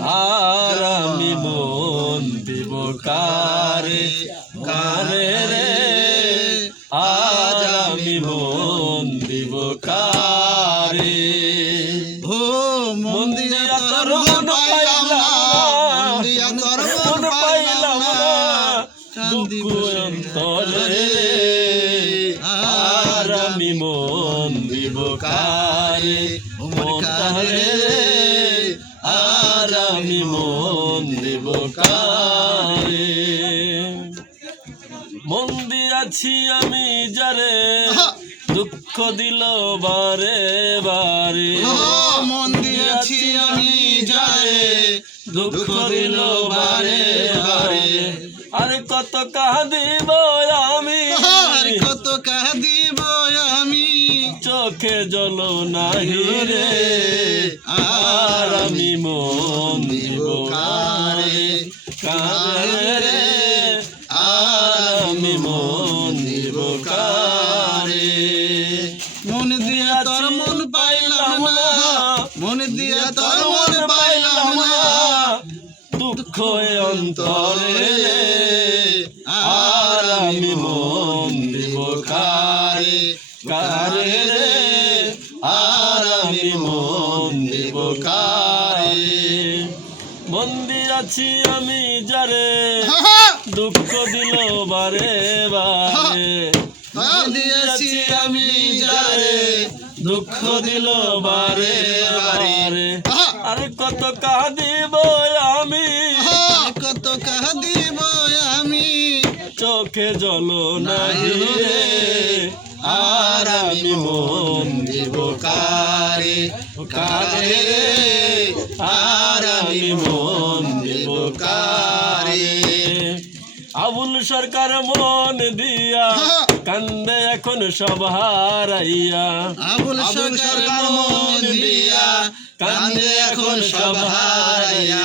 আর আমি মন দিব কারে? কারে রে? আজ আমি মন দিব কারে? ও মন দিয়া তোর পাইলাম না। মন দিয়া তোর পাইলাম না। দুঃখ অন্তরে। আর আমি মন দিব কারে? কারে আর আমি মন দিব কারে? মন দিয়াছি আমি যারে দুঃখ দিল বারে বারে। মন দিয়াছি আমি যায় দুঃখ দিল বারে বারে আরে কত কাঁদিব আমি? আর কত কাঁদিব আমি? চোখে জল নাহি রে। কারে আমি মন দিব কারে? মন দিয়া তোর মন পাইলাম মন দিয়া তোর মন পাইলাম না। দুঃখ অন্তরে আর আমি মন দিব কারে? কারে রে আর আমি মন দিব কারে? আছি আমি যারে দুঃখ দিল বারে বারে। দিয়াছি আমি যারে দুঃখ দিল বারে বারে। আরে কত কাঁদিব আমি। কত কাঁদিব আমি। চোখে জল নাই রে। আর আমি মন দিব কারে? কারে আর আমি মন আবুল সরকার মন দিয়া কান্দে এখন সব হারাইয়া। আবুল সরকার মন দিয়া কান্দে এখন সব হারাইয়া।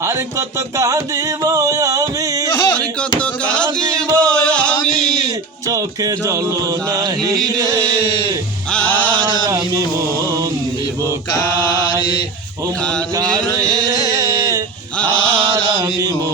আর কত কাঁদিব আমি। আর কত কাঁদিব আমি। চোখে জল নাহি রে। আর আমি মন দিব কারে? ও মন কারে? আর আমি মন